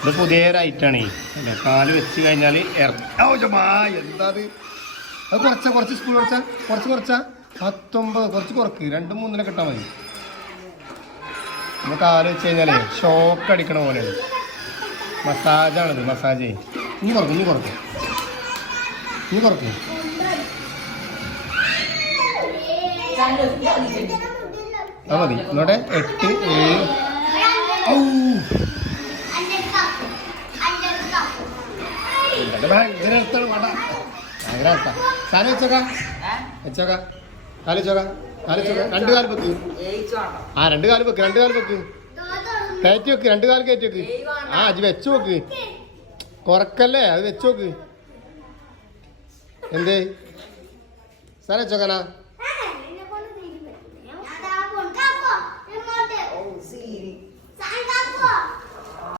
ഇത് പുതിയൊരു ഐറ്റാണേ അല്ലേ? കാല് വെച്ച് കഴിഞ്ഞാൽ എന്താ അത്? അത് കുറച്ച് സ്കൂൾ കുറച്ചാ 19 കുറച്ച് കുറക്ക് 2 3 കിട്ടാൻ മതി. നമ്മൾ കാല് വെച്ച് കഴിഞ്ഞാലേ ഷോക്ക് അടിക്കണ പോലെയാണ്. മസാജാണിത്, മസാജ്. ഇനി കുറക്ക് അത് മതി. ഇന്നോട്ടെ 8 7 ഭയങ്കര അടുത്താണ് വേണ്ട. ഭയങ്കര അടുത്താ. കാല് വെച്ചോക്ക 2 കാല് വെക്ക്. 2 കാല് വെക്ക്. കയറ്റി വെക്ക്. 2 കാല് കയറ്റി വെക്ക്. അത് വെച്ച് നോക്ക്. കുറക്കല്ലേ, അത് വെച്ച് നോക്ക്. എന്തേ സാധനം വെച്ചോക്കാനാ?